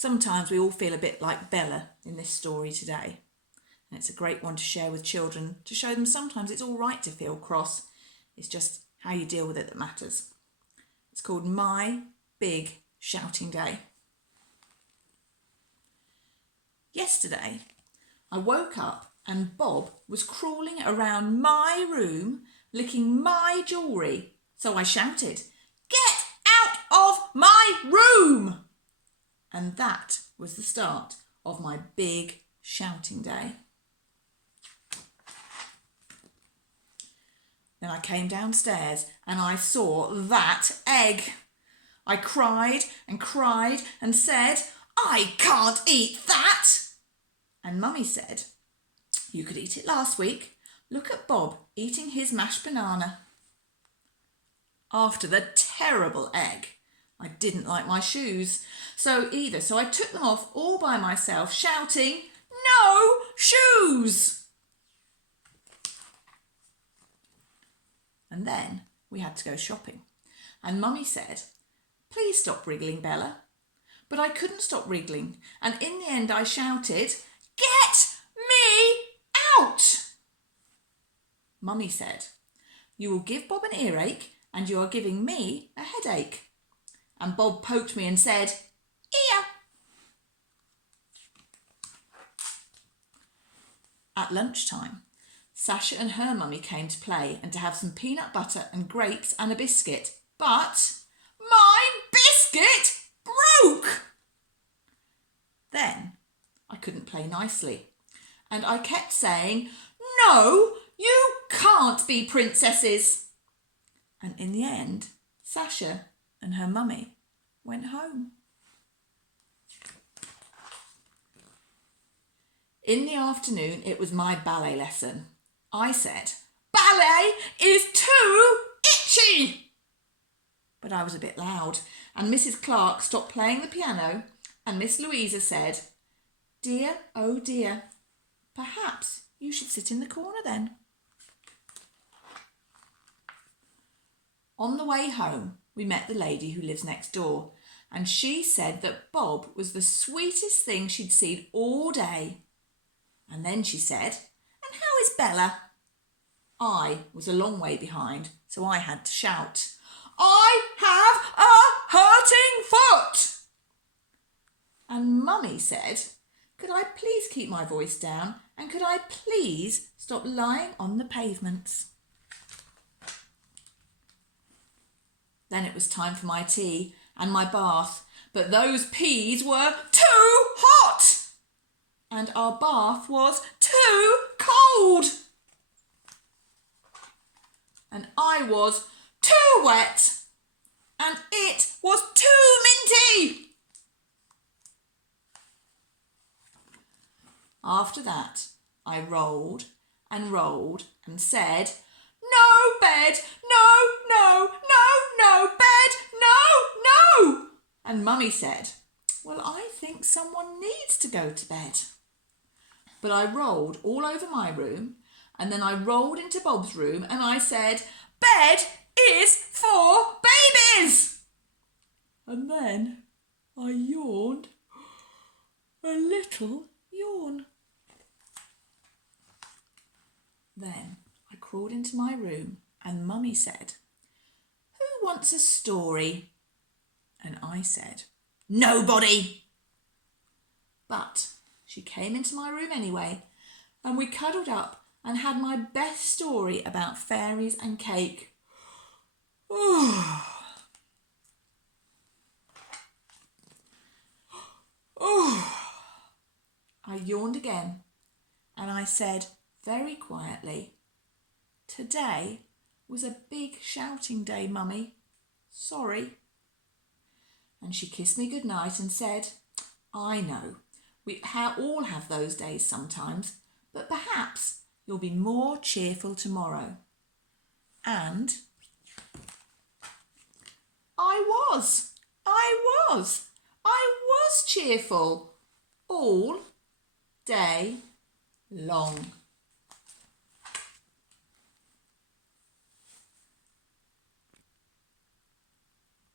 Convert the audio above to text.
Sometimes we all feel a bit like Bella in this story today. And it's a great one to share with children, to show them sometimes it's all right to feel cross. It's just how you deal with it that matters. It's called My Big Shouting Day. Yesterday, I woke up and Bob was crawling around my room, licking my jewellery. So I shouted, "Get out of my room!" And that was the start of my big shouting day. Then I came downstairs and I saw that egg. I cried and said, "I can't eat that!" And Mummy said, "You could eat it last week. Look at Bob eating his mashed banana." After the terrible egg, I didn't like my shoes either, so I took them off all by myself, shouting, "No shoes!" And then we had to go shopping. And Mummy said, "Please stop wriggling, Bella." But I couldn't stop wriggling. And in the end I shouted, "Get me out!" Mummy said, "You will give Bob an earache and you are giving me a headache." And Bob poked me and said, "Ear." At lunchtime, Sasha and her mummy came to play and to have some peanut butter and grapes and a biscuit. But my biscuit broke! Then I couldn't play nicely. And I kept saying, "No, you can't be princesses." And in the end, Sasha and her mummy went home. In the afternoon, it was my ballet lesson. I said, "Ballet is too itchy!" But I was a bit loud, and Mrs. Clark stopped playing the piano, and Miss Louisa said, "Dear, oh dear, perhaps you should sit in the corner then." On the way home, we met the lady who lives next door, and she said that Bob was the sweetest thing she'd seen all day. And then she said, "And how is Bella?" I was a long way behind, so I had to shout, "I have a hurting foot!" And Mummy said, "Could I please keep my voice down, and could I please stop lying on the pavements?" Then it was time for my tea and my bath, but those peas were too hot! And our bath was too cold! And I was too wet! And it was too minty! After that, I rolled and rolled and said, "No bed, no bed, no!" And Mummy said, "Well, I think someone needs to go to bed." But I rolled all over my room, and then I rolled into Bob's room and I said, "Bed is for babies!" And then I yawned a little yawn. Then I crawled into my room and Mummy said, "Who wants a story?" And I said, "Nobody!" But she came into my room anyway, and we cuddled up and had my best story about fairies and cake. I yawned again and I said very quietly, "Today was a big shouting day, Mummy. Sorry." And she kissed me goodnight and said, "I know, we all have those days sometimes, but perhaps you'll be more cheerful tomorrow." And I was cheerful all day long.